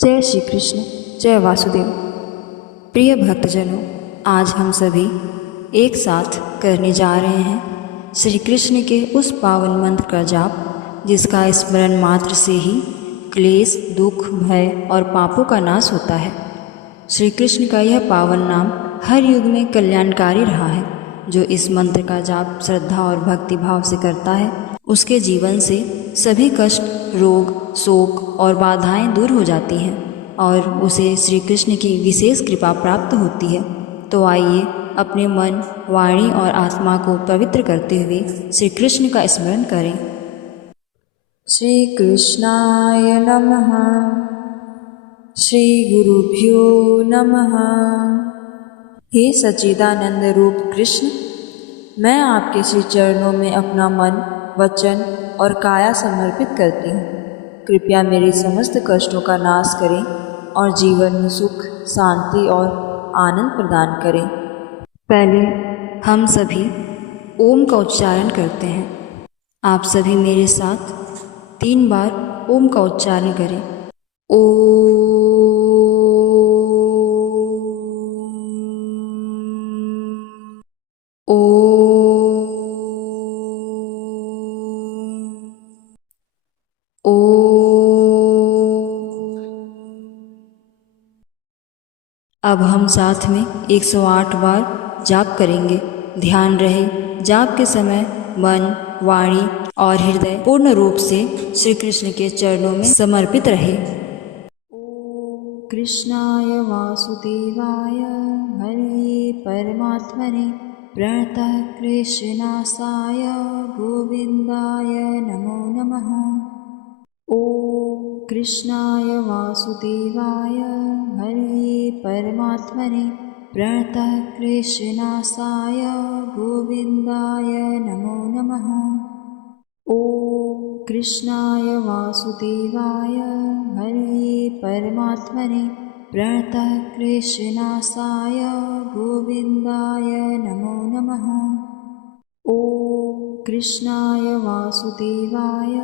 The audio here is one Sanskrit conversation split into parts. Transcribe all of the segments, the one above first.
जय श्री कृष्ण, जय वासुदेव। प्रिय भक्तजनों, आज हम सभी एक साथ करने जा रहे हैं श्री कृष्ण के उस पावन मंत्र का जाप जिसका स्मरण मात्र से ही क्लेश, दुख, भय और पापों का नाश होता है। श्री कृष्ण का यह पावन नाम हर युग में कल्याणकारी रहा है। जो इस मंत्र का जाप श्रद्धा और भक्ति भाव से करता है, उसके जीवन से सभी कष्ट, रोग, शोक और बाधाएं दूर हो जाती हैं और उसे श्री कृष्ण की विशेष कृपा प्राप्त होती है। तो आइए अपने मन, वाणी और आत्मा को पवित्र करते हुए श्री कृष्ण का स्मरण करें। श्री कृष्णाय नमः। श्री गुरुभ्यो नमः। हे सच्चिदानंद रूप कृष्ण, मैं आपके श्री चरणों में अपना मन, वचन और काया समर्पित करती हूँ। कृपया मेरे समस्त कष्टों का नाश करें और जीवन में सुख, शांति और आनंद प्रदान करें। पहले हम सभी ओम का उच्चारण करते हैं। आप सभी मेरे साथ 3 बार ओम का उच्चारण करें। अब हम साथ में 108 बार जाप करेंगे। ध्यान रहे जाप के समय मन, वाणी और हृदय पूर्ण रूप से श्री कृष्ण के चरणों में समर्पित रहे। ओम कृष्णाय वासुदेवाय हरे परमात्मने प्रणतः क्लेशनाशाय गोविंदाय नमो नमः। ओम कृष्णाय वासुदेवाय हरे परमात्मने प्रणतः क्लेशनाशाय गोविंदाय नमो नमः। ओम कृष्णाय वासुदेवाय हरे परमात्मने प्रणतः क्लेशनाशाय गोविंदाय नमो नमः। ओम कृष्णाय वासुदेवाय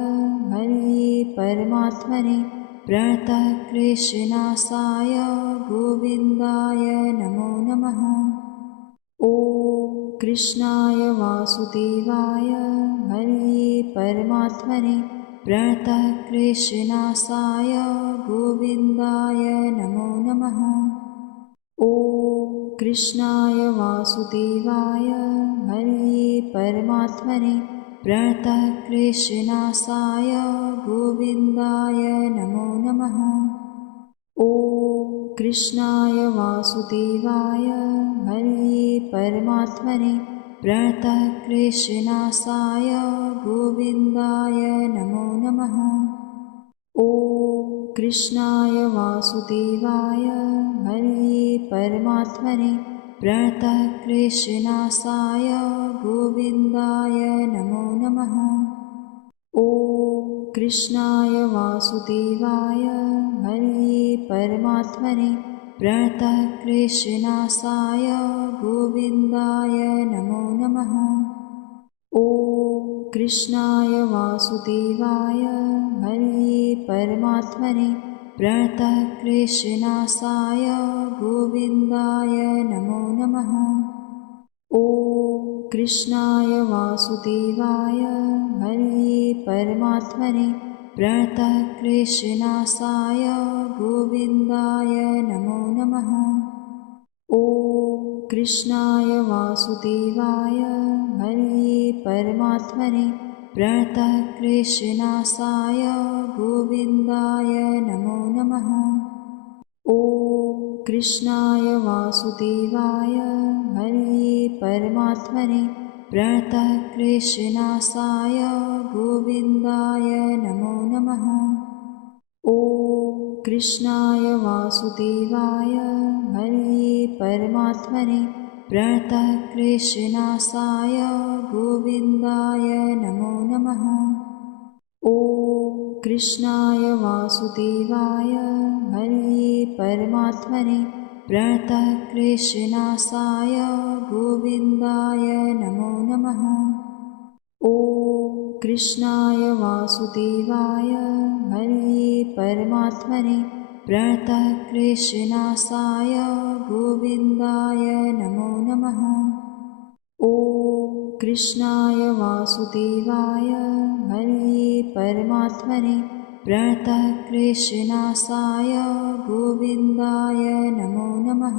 हरे परमात्मने प्रणतः क्लेशनाशाय गोविंदाय नमो नमः। ओम कृष्णाय वासुदेवाय हरे परमात्मने प्रणतः क्लेशनाशाय गोविंदाय नमो नमः। ओम कृष्णाय वासुदेवाय हरे परमात्मने प्रणतः क्लेशनाशाय गोविंदाय नमो नमः। ओम कृष्णाय वासुदेवाय हरे परमात्मने प्रणतः क्लेशनाशाय गोविंदाय नमो नमः। ओम कृष्णाय वासुदेवाय हरे परमात्मने प्रणतः क्लेशनाशाय गोविंदाय नमो नमः। ओम कृष्णाय वासुदेवाय हरे परमात्मने प्रणतः क्लेशनाशाय गोविंदाय नमो नमः। ओम कृष्णाय वासुदेवाय हरे परमात्मने प्रणतः क्लेशनाशाय गोविंदाय नमो नमः। ओम कृष्णाय वासुदेवाय हरे परमात्मने प्रणतः क्लेशनाशाय गोविंदाय नमो नमः। ओम कृष्णाय वासुदेवाय हरे परमात्मने प्रणतः क्लेशनाशाय गोविंदाय नमो नमः। ओम कृष्णाय वासुदेवाय हरे परमात्मने प्रणतः क्लेशनाशाय गोविंदाय नमो नमः। ओम कृष्णाय वासुदेवाय हरे परमात्मने प्रणतः क्लेशनाशाय गोविंदाय नमो नमः। ओम कृष्णाय वासुदेवाय हरे परमात्मने प्रणतः क्लेशनाशाय गोविंदाय नमो नमः। ओम कृष्णाय वासुदेवाय हरे परमात्मने प्रणतः क्लेशनाशाय गोविन्दाय नमो नमः। ॐ कृष्णाय वासुदेवाय हरये परमात्मने प्रणतः क्लेशनाशाय गोविन्दाय नमो नमः।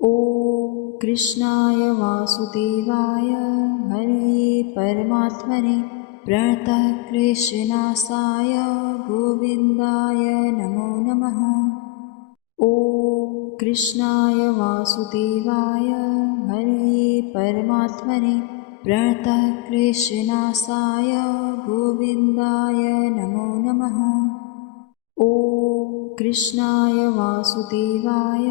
ॐ कृष्णाय वासुदेवाय हरये परमात्मने प्रणतः क्लेशनाशाय गोविन्दाय नमो नमः। ॐ कृष्णाय वासुदेवाय हरये परमात्मने प्रणतः क्लेशनाशाय गोविन्दाय नमो नमः। ॐ कृष्णाय वासुदेवाय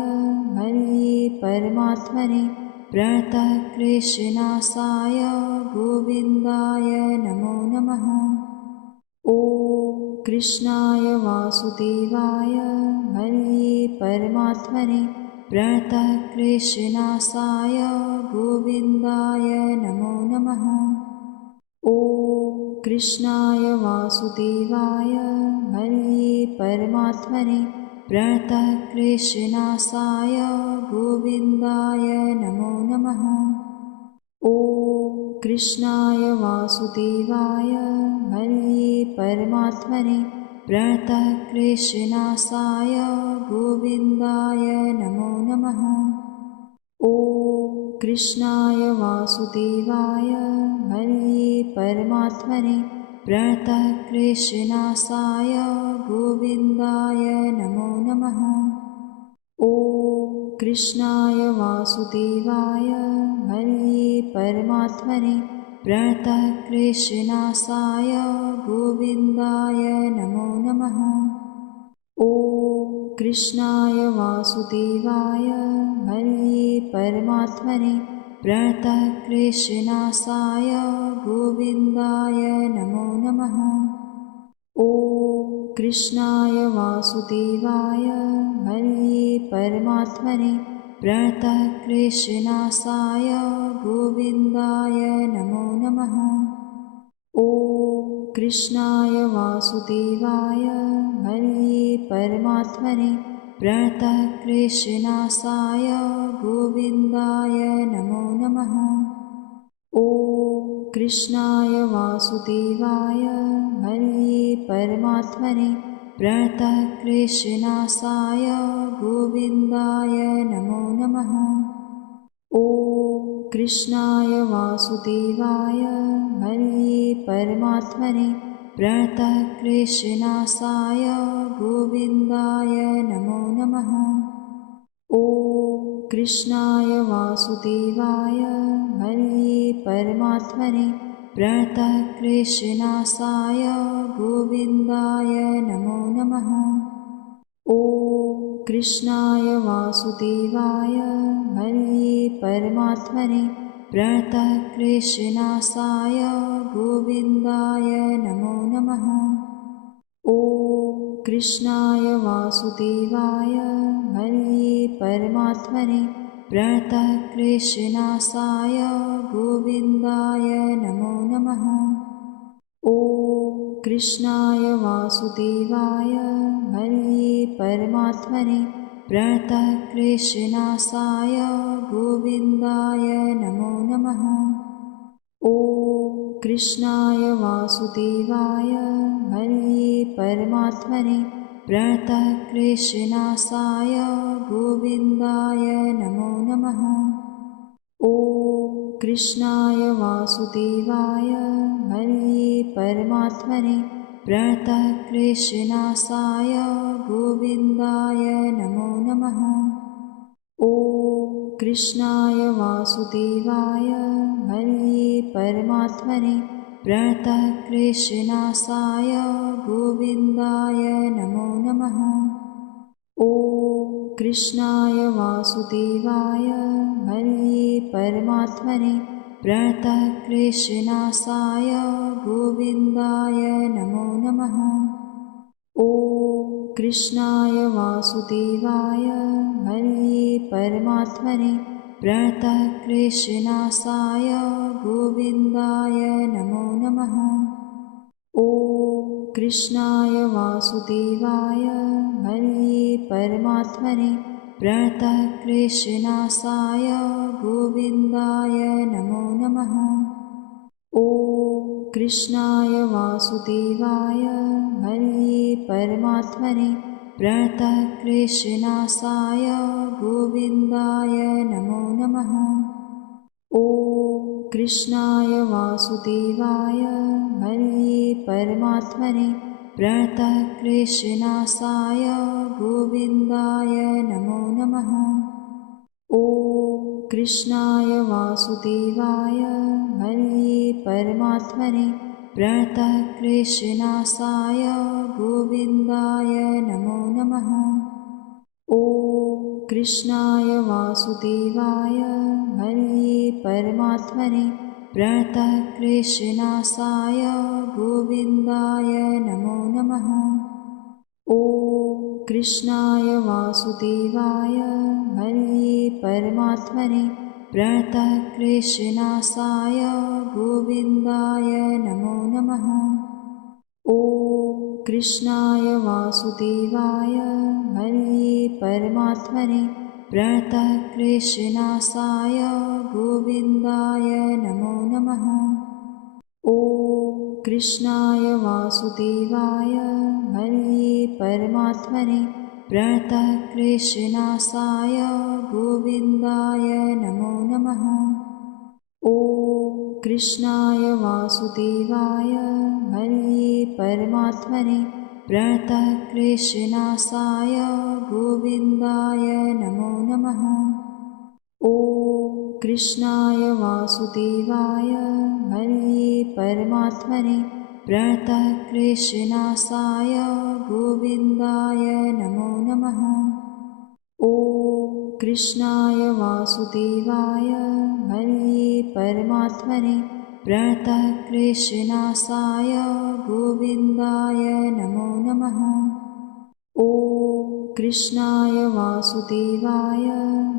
हरये परमात्मने प्रणतः क्लेशनाशाय गोविन्दाय नमो नमः। ॐ कृष्णाय वासुदेवाय हरये परमात्मने प्रणतः क्लेशनाशाय गोविन्दाय नमो नमः। ॐ कृष्णाय वासुदेवाय हरये परमात्मने प्रणतः क्लेशनाशाय गोविन्दाय नमो नमः। ॐ कृष्णाय वासुदेवाय हरये परमात्मने प्रणतः क्लेशनाशाय गोविन्दाय नमो नमः। ॐ कृष्णाय वासुदेवाय हरये परमात्मने प्रणतः क्लेशनाशाय गोविन्दाय नमो नमः। ॐ कृष्णाय वासुदेवाय हरये परमात्मने प्रणतः क्लेशनाशाय गोविन्दाय नमो नमः। ॐ कृष्णाय वासुदेवाय हरये परमात्मने प्रणतः क्लेशनाशाय गोविन्दाय नमो नमः। ॐ कृष्णाय वासुदेवाय हरये परमात्मने प्रणतः क्लेशनाशाय गोविन्दाय नमो नमः। ॐ कृष्णाय वासुदेवाय हरये परमात्मने प्रणतः क्लेशनाशाय गोविन्दाय नमो नमः। ॐ कृष्णाय वासुदेवाय हरये परमात्मने प्रणतः क्लेशनाशाय गोविन्दाय नमो नमः। ॐ कृष्णाय वासुदेवाय हरये परमात्मने प्रणतः क्लेशनाशाय गोविन्दाय नमो नमः। ॐ कृष्णाय वासुदेवाय हरये परमात्मने प्रणतः क्लेशनाशाय गोविन्दाय नमो नमः। ॐ कृष्णाय वासुदेवाय हरये परमात्मने प्रणतः क्लेशनाशाय गोविन्दाय नमो नमः। ॐ कृष्णाय वासुदेवाय हरये परमात्मने प्रणतः क्लेशनाशाय गोविन्दाय नमो नमः। ॐ कृष्णाय वासुदेवाय हरये परमात्मने प्रणतः क्लेशनाशाय गोविन्दाय नमो नमः। ॐ कृष्णाय वासुदेवाय हरये परमात्मने प्रणतः क्लेशनाशाय गोविन्दाय नमो नमः। ॐ कृष्णाय वासुदेवाय हरये परमात्मने प्रणतः क्लेशनाशाय गोविन्दाय नमो नमः। ॐ कृष्णाय वासुदेवाय हरये परमात्मने प्रणतः क्लेशनाशाय गोविन्दाय नमो नमः। ॐ कृष्णाय वासुदेवाय हरये परमात्मने प्रणतः क्लेशनाशाय गोविन्दाय नमो नमः। ॐ कृष्णाय वासुदेवाय हरये परमात्मने प्रणतः क्लेशनाशाय गोविन्दाय नमो नमः। ॐ कृष्णाय वासुदेवाय हरये परमात्मने प्रणतः क्लेशनाशाय गोविन्दाय नमो नमः। ॐ कृष्णाय वासुदेवाय हरये परमात्मने प्रणतः क्लेशनाशाय गोविन्दाय नमो नमः। ॐ कृष्णाय वासुदेवाय हरये परमात्मने प्रणतः क्लेशनाशाय गोविन्दाय नमो नमः। ॐ कृष्णाय वासुदेवाय हरये परमात्मने प्रणतः क्लेशनाशाय गोविन्दाय नमो नमः। ॐ कृष्णाय वासुदेवाय हरये परमात्मने प्रणतः क्लेशनाशाय गोविन्दाय नमो नमः। ॐ कृष्णाय वासुदेवाय हरये परमात्मने प्रणतः क्लेशनाशाय गोविन्दाय नमो नमः। ॐ कृष्णाय वासुदेवाय हरये परमात्मने प्रणतः क्लेशनाशाय गोविन्दाय नमो नमः। ॐ कृष्णाय वासुदेवाय हरये परमात्मने प्रणतः क्लेशनाशाय गोविन्दाय नमो नमः। ॐ कृष्णाय वासुदेवाय हरये परमात्मने प्रणतः क्लेशनाशाय गोविन्दाय नमो नमः। ॐ कृष्णाय वासुदेवाय हरये परमात्मने प्रणतः क्लेशनाशाय गोविन्दाय नमो नमः। ॐ कृष्णाय वासुदेवाय हरये परमात्मने प्रणतः क्लेशनाशाय गोविन्दाय नमो नमः। ॐ कृष्णाय वासुदेवाय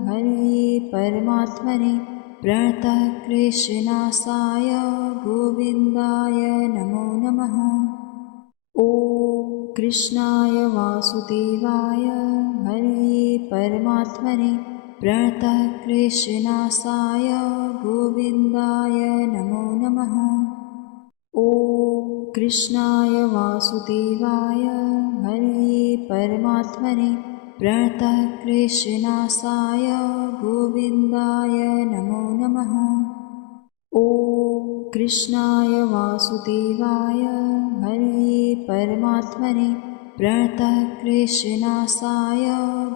हरये परमात्मने प्रणतः क्लेशनाशाय गोविन्दाय नमो नमः। ॐ कृष्णाय वासुदेवाय हरये परमात्मने प्रणतः क्लेशनाशाय गोविन्दाय नमो नमः। ॐ कृष्णाय वासुदेवाय हरये परमात्मने प्रणतः क्लेशनाशाय गोविन्दाय नमो नमः। ॐ कृष्णाय वासुदेवाय हरये परमात्मने प्रणतः क्लेशनाशाय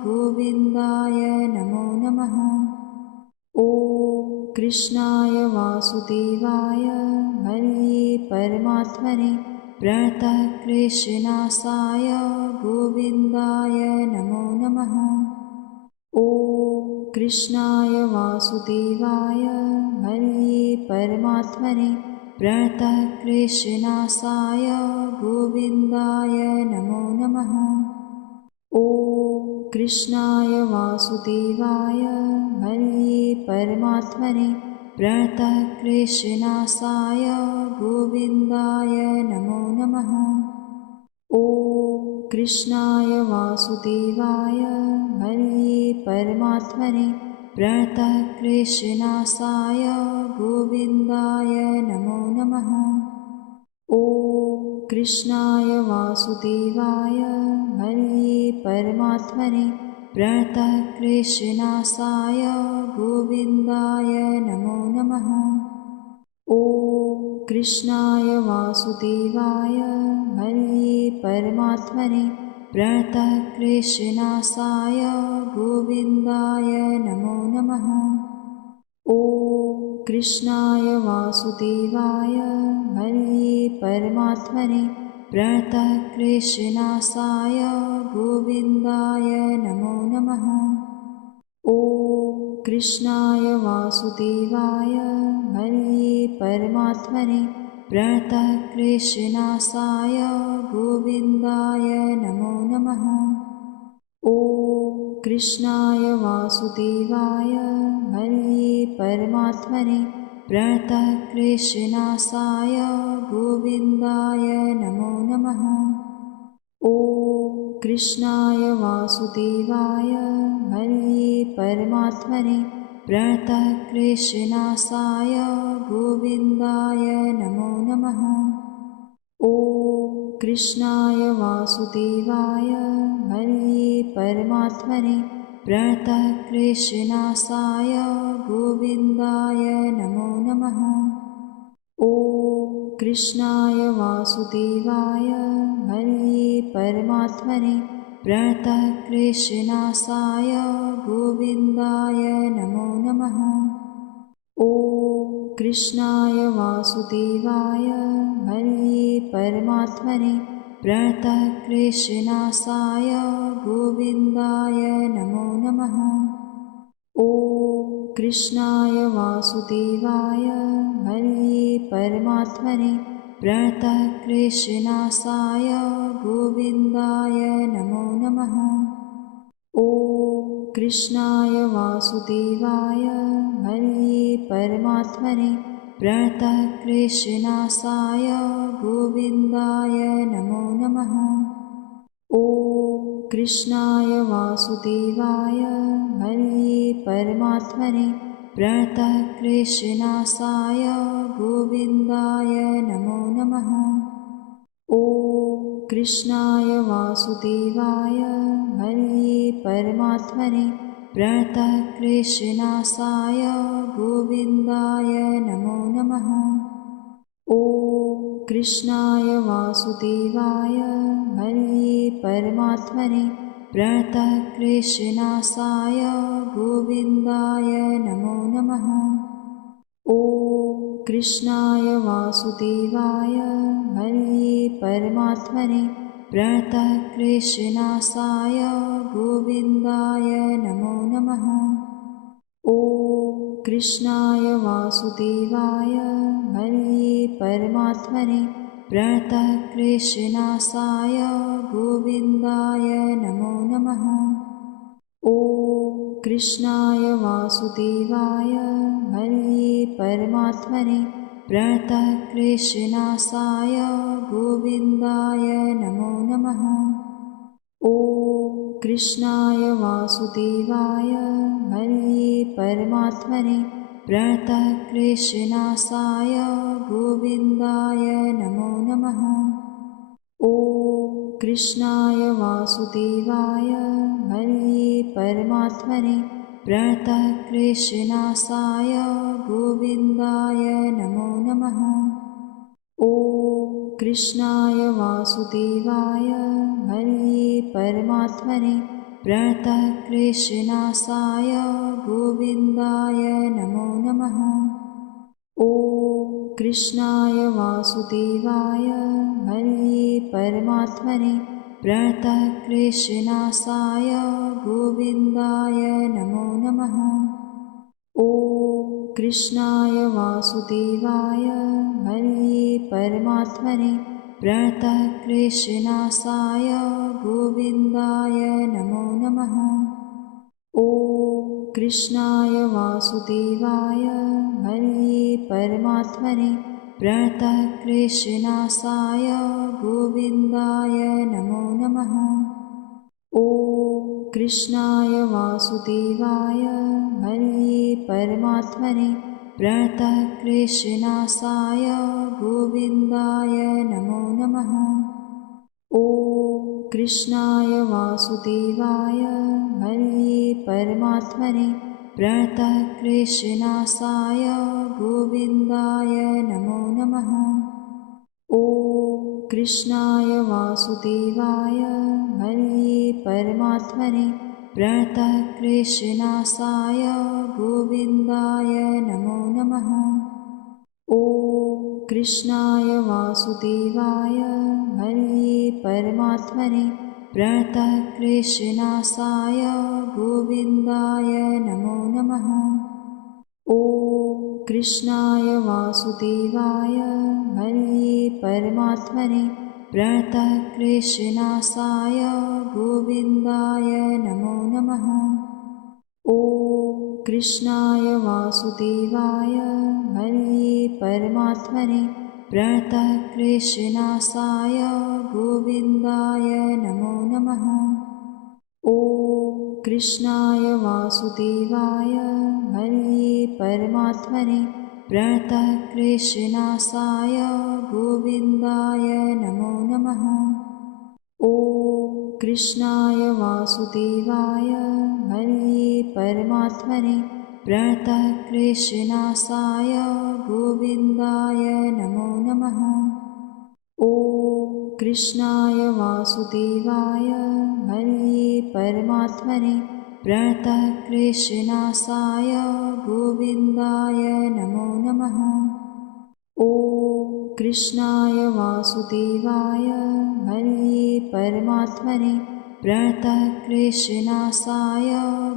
गोविन्दाय नमो नमः। ॐ कृष्णाय वासुदेवाय हरये परमात्मने प्रणतः क्लेशनाशाय गोविन्दाय नमो नमः। ॐ कृष्णाय वासुदेवाय हरये परमात्मने प्रणतः क्लेशनाशाय गोविन्दाय नमो नमः। ॐ कृष्णाय वासुदेवाय हरये परमात्मने प्रणतः क्लेशनाशाय गोविन्दाय नमो नमः। ॐ कृष्णाय वासुदेवाय हरये परमात्मने प्रणतः क्लेशनाशाय गोविन्दाय नमो नमः। ॐ कृष्णाय वासुदेवाय हरये परमात्मने प्रणतः क्लेशनाशाय गोविन्दाय नमो नमः। ॐ कृष्णाय वासुदेवाय हरये परमात्मने प्रणतः क्लेशनाशाय गोविन्दाय नमो नमः। ॐ कृष्णाय वासुदेवाय हरये परमात्मने प्रणतः क्लेशनाशाय गोविन्दाय नमो नमः। ॐ कृष्णाय वासुदेवाय हरये परमात्मने प्रणतः क्लेशनाशाय गोविन्दाय नमो नमः। ॐ कृष्णाय वासुदेवाय हरये परमात्मने प्रणतः क्लेशनाशाय गोविन्दाय नमो नमः। ॐ कृष्णाय वासुदेवाय हरे परमात्मने प्रणतः क्लेशनाशाय गोविन्दाय नमो नमः। ॐ कृष्णाय वासुदेवाय हरे परमात्मने प्रणतः क्लेशनाशाय गोविन्दाय नमो नमः। ॐ कृष्णाय वासुदेवाय हरे परमात्मने प्रणतः क्लेशनाशाय गोविन्दाय नमो नमः। ॐ कृष्णाय वासुदेवाय हरे परमात्मने प्रणतः क्लेशनाशाय गोविन्दाय नमो नमः। ॐ कृष्णाय वासुदेवाय हरे परमात्मने प्रणतः क्लेशनाशाय गोविन्दाय नमो नमः। ॐ कृष्णाय वासुदेवाय हरे परमात्मने प्रणतः क्लेशनाशाय गोविन्दाय नमो नमः। ॐ कृष्णाय वासुदेवाय हरे परमात्मने प्रणतः क्लेशनाशाय गोविन्दाय नमो नमः। ॐ कृष्णाय वासुदेवाय हरे परमात्मने प्रणतः क्लेशनाशाय गोविन्दाय नमो नमः। ॐ कृष्णाय वासुदेवाय हरे परमात्मने प्रणतः क्लेशनाशाय गोविन्दाय नमो नमः। ॐ कृष्णाय वासुदेवाय हरे परमात्मने प्रणतः क्लेशनाशाय गोविन्दाय नमो नमः। ॐ कृष्णाय वासुदेवाय हरे परमात्मने प्रणतः क्लेशनाशाय गोविन्दाय नमो नमः। ॐ कृष्णाय वासुदेवाय हरे परमात्मने प्रणतः क्लेशनाशाय गोविन्दाय नमो नमः। ॐ कृष्णाय वासुदेवाय हरे परमात्मने प्रणतः क्लेशनाशाय गोविन्दाय नमो नमः। ॐ कृष्णाय वासुदेवाय हरे परमात्मने प्रणतः क्लेशनाशाय गोविन्दाय नमो नमः। ॐ कृष्णाय वासुदेवाय हरे परमात्मने प्रणतः क्लेशनाशाय गोविन्दाय नमो नमः। ॐ कृष्णाय वासुदेवाय हरे परमात्मने प्रणतः क्लेशनाशाय गोविन्दाय नमो नमः। ॐ कृष्णाय वासुदेवाय हरे परमात्मने प्रणतः क्लेशनाशाय गोविन्दाय नमो नमः। ॐ कृष्णाय वासुदेवाय हरे परमात्मने प्रणतः क्लेशनाशाय गोविन्दाय नमो नमः। ॐ कृष्णाय वासुदेवाय हरे परमात्मने प्रणतः क्लेशनाशाय गोविन्दाय नमो नमः। ॐ कृष्णाय वासुदेवाय हरे परमात्मने प्रणतः क्लेशनाशाय गोविन्दाय नमो नमः। ॐ कृष्णाय वासुदेवाय हरे परमात्मने प्रणतः क्लेशनाशाय गोविन्दाय नमो नमः। ॐ कृष्णाय वासुदेवाय हरे परमात्मने प्रणतः क्लेशनाशाय गोविन्दाय नमो नमः। ॐ कृष्णाय वासुदेवाय हरे परमात्मने प्रणतः क्लेशनाशाय गोविन्दाय नमो नमः। ॐ कृष्णाय वासुदेवाय हरे परमात्मने प्रणतः क्लेशनाशाय गोविन्दाय नमो नमः। ॐ कृष्णाय वासुदेवाय हरे परमात्मने प्रणतः क्लेशनाशाय गोविन्दाय नमो नमः। ॐ कृष्णाय वासुदेवाय हरे परमात्मने प्रणतः क्लेशनाशाय गोविन्दाय नमो नमः। ॐ कृष्णाय वासुदेवाय हरे परमात्मने प्रणतः क्लेशनाशाय गोविन्दाय नमो नमः। ॐ कृष्णाय वासुदेवाय हरे परमात्मने प्रणतः क्लेशनाशाय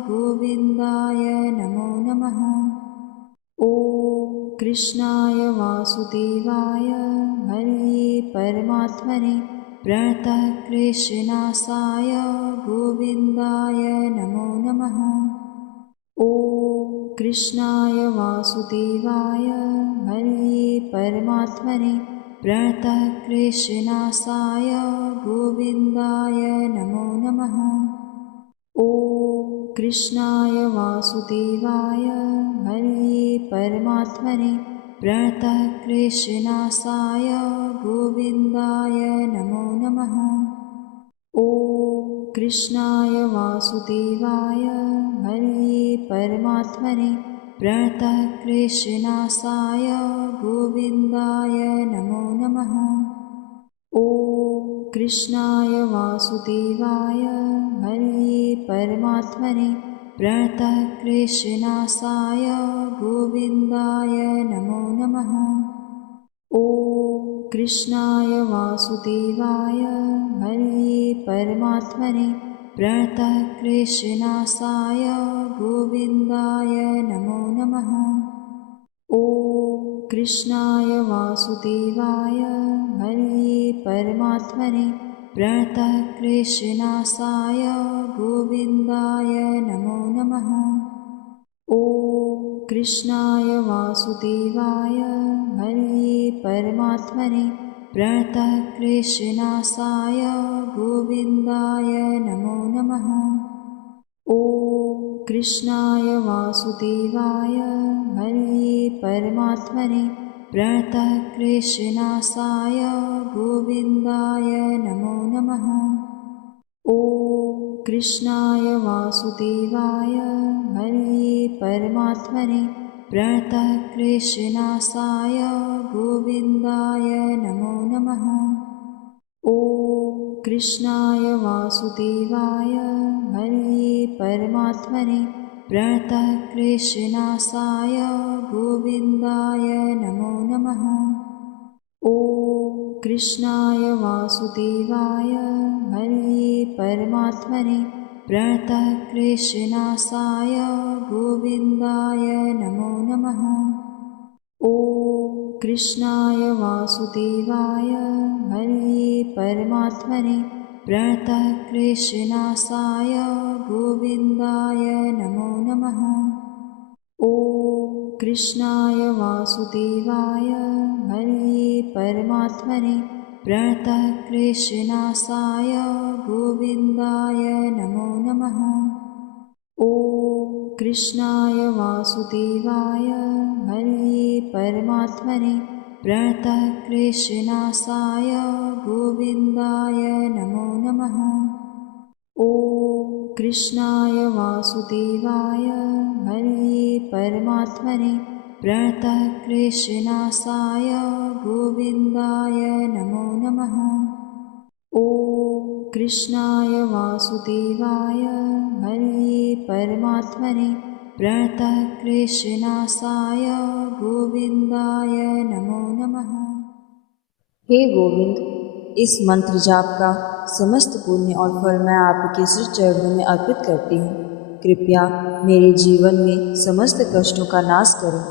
गोविन्दाय नमो नमः। ॐ कृष्णाय वासुदेवाय हरे परमात्मने प्रणतः क्लेशनाशाय गोविन्दाय नमो नमः। ॐ कृष्णाय वासुदेवाय हरे परमात्मने प्रणतः क्लेशनाशाय गोविन्दाय नमो नमः। ॐ कृष्णाय वासुदेवाय हरे परमात्मने प्रणतः क्लेशनाशाय गोविन्दाय नमो नमः। ॐ कृष्णाय वासुदेवाय हरे परमात्मने प्रणतः क्लेशनाशाय गोविन्दाय नमो नमः। ॐ कृष्णाय वासुदेवाय हरे परमात्मने प्रणतः क्लेशनाशाय गोविन्दाय नमो नमः। ॐ कृष्णाय वासुदेवाय हरे परमात्मने प्रणतः क्लेशनाशाय गोविन्दाय नमो नमः। ॐ कृष्णाय वासुदेवाय हरे परमात्मने प्रणतः क्लेशनाशाय गोविन्दाय नमो नमः। ॐ कृष्णाय वासुदेवाय हरे परमात्मने प्रणतः क्लेशनाशाय गोविन्दाय नमो नमः। ॐ कृष्णाय वासुदेवाय हरे परमात्मने प्रणतः क्लेशनाशाय गोविन्दाय नमो नमः। ॐ कृष्णाय वासुदेवाय हरे परमात्मने प्रणतः क्लेशनाशाय गोविन्दाय नमो नमः। ॐ कृष्णाय वासुदेवाय हरे परमात्मने प्रणतः क्लेशनाशाय गोविन्दाय नमो नमः। ॐ कृष्णाय वासुदेवाय हरे परमात्मने प्रणतः क्लेशनाशाय गोविन्दाय नमो नमः। ॐ कृष्णाय वासुदेवाय हरे परमात्मने प्रणतः क्लेशनाशाय गोविन्दाय नमो नमः। ॐ कृष्णाय वासुदेवाय हरे परमात्मने प्रणतः क्लेशनाशाय गोविन्दाय नमो नमः। ॐ कृष्णाय वासुदेवाय हरे परमात्मने प्रणतः क्लेशनाशाय गोविन्दाय नमो नमः। ॐ कृष्णाय वासुदेवाय हरे परमात्मने प्रणतः क्लेशनाशाय गोविन्दाय नमो नमः। ॐ कृष्णाय वासुदेवाय हरे परमात्मने प्रणतः क्लेशनाशाय गोविन्दाय नमो नमः। हे गोविंद, इस मंत्र जाप का समस्त पुण्य और फल मैं आपके श्री चरणों में अर्पित करती हूँ। कृपया मेरे जीवन में समस्त कष्टों का नाश करें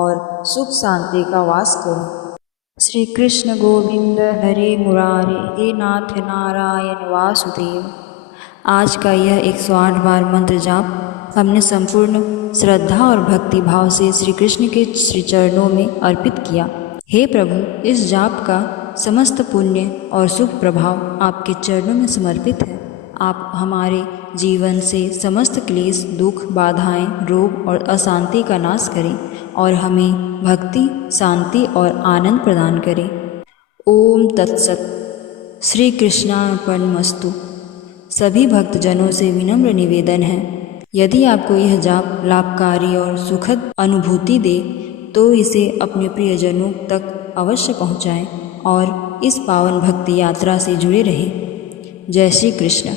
और सुख शांति का वास करें। श्री कृष्ण गोविंद हरे मुरारे, हे नाथ नारायण वासुदेव। आज का यह 108 बार मंत्र जाप हमने संपूर्ण श्रद्धा और भक्ति भाव से श्री कृष्ण के श्री चरणों में अर्पित किया। हे प्रभु, इस जाप का समस्त पुण्य और शुभ प्रभाव आपके चरणों में समर्पित है। आप हमारे जीवन से समस्त क्लेश, दुख, बाधाएं, रोग और अशांति का नाश करें और हमें भक्ति, शांति और आनंद प्रदान करें। ओम तत्सत। श्री कृष्णार्पणमस्तु। सभी भक्तजनों से विनम्र निवेदन है, यदि आपको यह जाप लाभकारी और सुखद अनुभूति दे तो इसे अपने प्रियजनों तक अवश्य पहुँचाएँ और इस पावन भक्ति यात्रा से जुड़े रहें। जय श्री कृष्ण।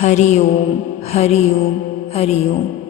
हरि ओम, हरि ओम, हरि ओम।